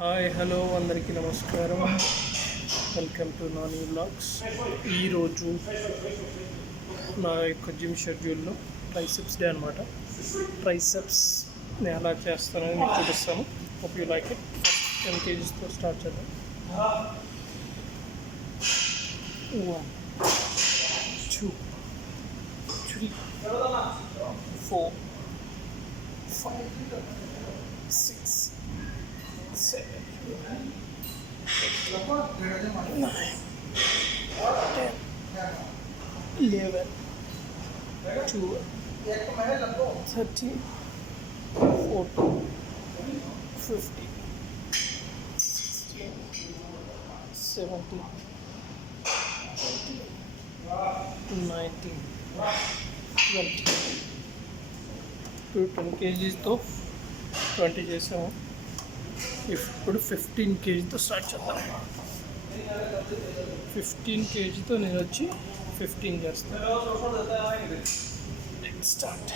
Hi hello అందరికీ నమస్కారం. Welcome to Nani వ్లాగ్స్. ఈరోజు నా యొక్క జిమ్ షెడ్యూల్లో ట్రైసెప్స్ డే అనమాట. ట్రైసెప్స్ నేను ఎలా చేస్తానని మీకు చూపిస్తాను. Hope you like it. 10 kgsతో స్టార్ట్ చేద్దాం. 1 2 3 4 5 6 7 9 10 11 12 13 14 15 16 17 18 19 20. ఇప్పుడు 10 kgsతో 20 చేసాము. ఇప్పుడు 15 kgతో స్టార్ట్ చేద్దాం. 15 kgతో నేను వచ్చి 15 చేస్తాను. స్టార్ట్.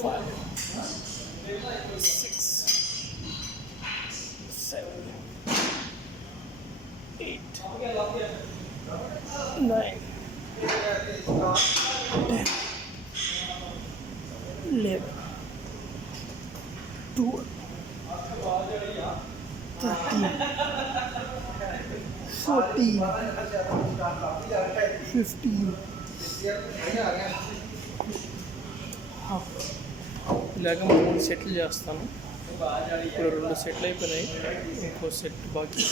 Five, 6, 7, 8, 9, 10, 11, 12, 13, 14, 15. ఇలాగ 3 సెట్లు చేస్తాను. ఇప్పుడు 2 సెట్లు అయిపోయినాయి, ఇంకో సెట్ బాకీ.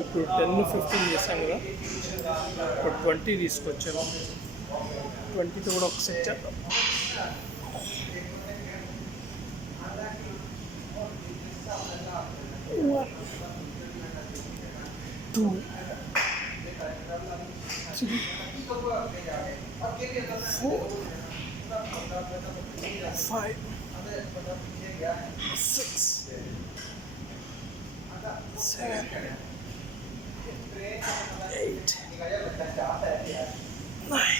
ఇప్పుడు 10-15 చేశాను కదా, ఇప్పుడు 20 తీసుకొచ్చాను. 20తో కూడా ఒక సెట్ చేద్దాం. 1 2 3 4 5 6 7 8 9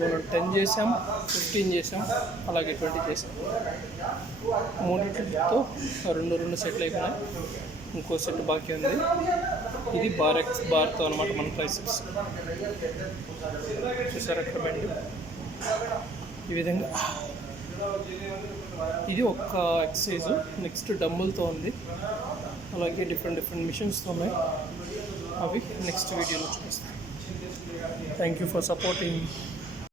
మనం 10 చేసాం, 15 చేసాం, అలాగే 20 చేసాం. 3తో 2 సెట్లు అయిపోయినాయి, ఇంకో సెట్ బాకీ ఉంది. ఇది బార్తో అనమాట మన ట్రైసెప్స్. చూసారు అక్కడ బండి ఈ విధంగా. ఇది ఒక్క ఎక్సర్సైజ్. నెక్స్ట్ డంబుల్తో ఉంది, అలాగే డిఫరెంట్ మిషన్స్తో ఉన్నాయి. అవి నెక్స్ట్ వీడియోలో చూపిస్తాను. Thank you for supporting.